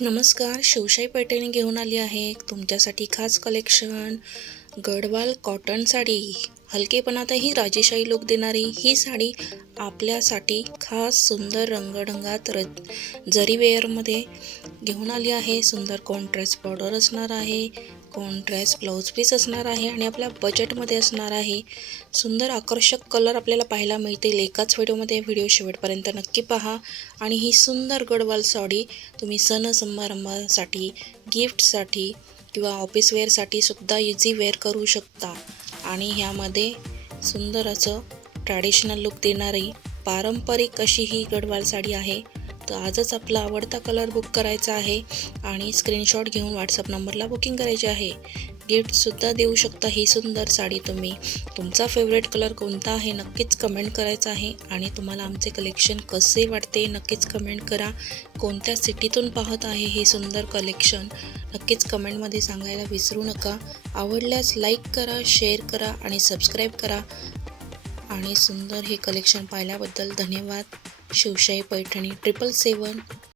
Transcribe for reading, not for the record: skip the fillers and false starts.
नमस्कार. शिवशाही पैठणी घेऊन आली आहे तुमच्यासाठी खास कलेक्शन. गडवाल कॉटन साडी, हलकेपणातही राजेशाही लुक देणारी ही साडी आपल्यासाठी खास सुंदर रंगढंगात जरी वेअरमध्ये घेऊन आली आहे. सुंदर कॉन्ट्रास्ट बॉर्डर असणार आहे, कॉन्ट्रास्ट ब्लाऊज पीस असणार आहे आणि आपल्या बजेटमध्ये असणार आहे. सुंदर आकर्षक कलर आपल्याला पाहायला मिळतील एकाच व्हिडिओमध्ये. व्हिडिओ शेवटपर्यंत नक्की पहा. आणि ही सुंदर गडवाल साडी तुम्ही सण समारंभासाठी, गिफ्टसाठी किंवा ऑफिस वेअरसाठी सुद्धा इझी वेअर करू शकता. आणि ह्यामध्ये सुंदर असं ट्रॅडिशनल लुक देणारी पारंपरिक अशी ही गडवाल साडी आहे. तर आजच आपला आवडता कलर बुक करायचा आहे आणि स्क्रीनशॉट घेऊन व्हॉट्सअप नंबरला बुकिंग करायचे आहे. गिफ्टसुद्धा देऊ शकता ही सुंदर साडी तुम्ही. तुमचा फेवरेट कलर कोणता आहे नक्कीच कमेंट करायचा आहे. आणि तुम्हाला आमचे कलेक्शन कसे वाटते नक्कीच कमेंट करा. कोणत्या सिटीतून पाहत आहे हे सुंदर कलेक्शन नक्कीच कमेंटमध्ये सांगायला विसरू नका. आवडल्यास लाईक करा, शेअर करा आणि सबस्क्राईब करा. आणि सुंदर हे कलेक्शन पाहिल्याबद्दल धन्यवाद. शिवशाही पैठणी 777